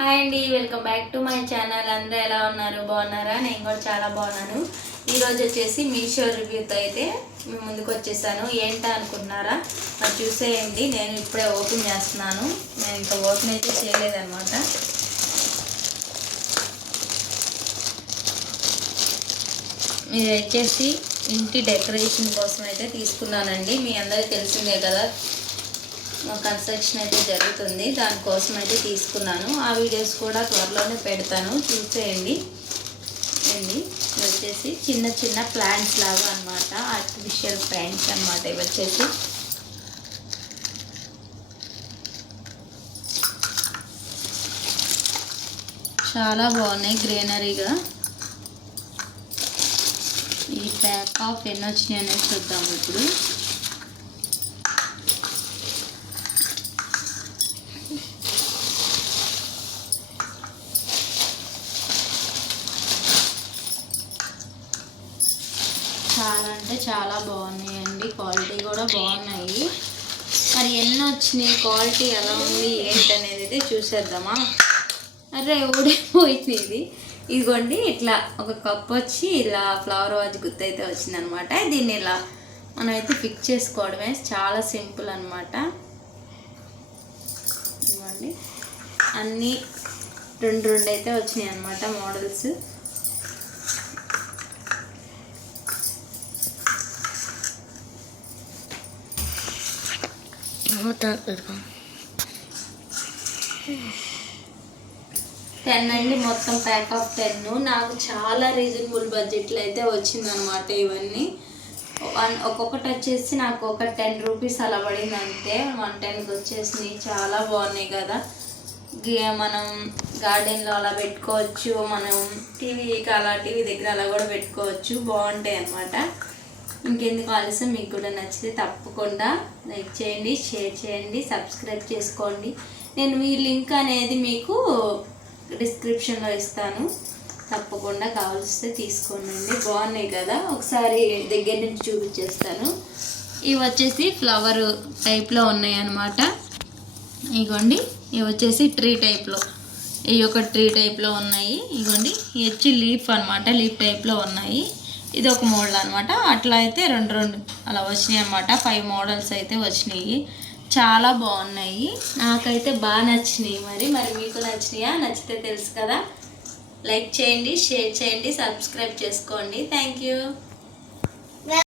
Hi అండి, welcome back to my channel. అందరూ ఎలా ఉన్నారు? బాగున్నారా? నేను కూడా చాలా బాగున్నాను. ఈరోజు వచ్చేసి మీషో రివ్యూతో అయితే మేము ముందుకు వచ్చేసాను. ఏంటా అనుకుంటున్నారా? మరి చూసేయండి. నేను ఇప్పుడే ఓపెన్ చేస్తున్నాను. నేను ఇంకా ఓపెన్ అయితే చేయలేదన్నమాట. మీరు వచ్చేసి ఇంటి డెకరేషన్ కోసం అయితే తీసుకున్నానండి. మీ అందరికీ తెలిసిందే కదా, కన్స్ట్రక్షన్ అయితే జరుగుతుంది, దానికోసం అయితే తీసుకున్నాను. ఆ వీడియోస్ కూడా త్వరలోనే పెడతాను, చూసేయండి. అండి ఇవి వచ్చేసి చిన్న చిన్న ప్లాంట్స్ లాగా అనమాట, ఆర్టిఫిషియల్ ప్లాంట్స్ అనమాట. ఇవి వచ్చేసి చాలా బాగున్నాయి, గ్రీనరీగా. ఈ ప్యాక్ ఆఫ్ ఎన్ని వచ్చినాయి అనేది చూద్దాము ఇప్పుడు. చాలా అంటే చాలా బాగున్నాయండి, క్వాలిటీ కూడా బాగున్నాయి. మరి ఎన్ని వచ్చినాయి, క్వాలిటీ ఎలా ఉంది ఏంటనేది అయితే చూసేద్దామా. అరే ఊడిపోయింది ఇది. ఇదిగోండి, ఇట్లా ఒక కప్ వచ్చి ఇలా ఫ్లవర్ వాజ్ గుర్తు అయితే వచ్చిందనమాట. దీన్ని ఇలా మనమైతే ఫిక్స్ చేసుకోవడమే, చాలా సింపుల్ అనమాట. ఇదిగోండి, అన్నీ రెండు రెండు అయితే వచ్చినాయి అనమాట మోడల్స్. టెన్ అండి, మొత్తం ప్యాక్ ఆఫ్ 10. నాకు చాలా రీజనబుల్ బడ్జెట్లో అయితే వచ్చిందనమాట ఇవన్నీ. ఒక్కొక్కటి వచ్చేసి నాకు ఒక 10 రూపీస్ అలా పడింది అంతే. 110కి వచ్చేసినాయి. చాలా బాగున్నాయి కదా, మనం గార్డెన్లో అలా పెట్టుకోవచ్చు, మనం టీవీ దగ్గర అలా కూడా పెట్టుకోవచ్చు, బాగుంటాయి అన్నమాట. ఇంకెందుకు ఆలస్యం, మీకు కూడా నచ్చితే తప్పకుండా లైక్ చేయండి, షేర్ చేయండి, సబ్స్క్రైబ్ చేసుకోండి. నేను మీ లింక్ అనేది మీకు డిస్క్రిప్షన్లో ఇస్తాను, తప్పకుండా కావాల్సితే తీసుకోండి. బాగున్నాయి కదా, ఒకసారి దగ్గర నుంచి చూపించేస్తాను. ఇవి వచ్చేసి ఫ్లవర్ టైప్లో ఉన్నాయి అన్నమాట. ఇగోండి, ఇవి వచ్చేసి ట్రీ టైప్లో, ఇవి ఒక ట్రీ టైప్లో ఉన్నాయి. ఇగోండి, ఇవి వచ్చి లీఫ్ అనమాట, లీఫ్ టైప్లో ఉన్నాయి. ఇది ఒక మోడల్ అనమాట. అట్లా అయితే రెండు రెండు అలా వచ్చినాయి అనమాట. 5 మోడల్స్ అయితే వచ్చినాయి. చాలా బాగున్నాయి, నాకైతే బాగా నచ్చినాయి. మరి మీకు నచ్చినాయా? నచ్చితే తెలుసు కదా, లైక్ చేయండి, షేర్ చేయండి, సబ్స్క్రైబ్ చేసుకోండి. Thank you.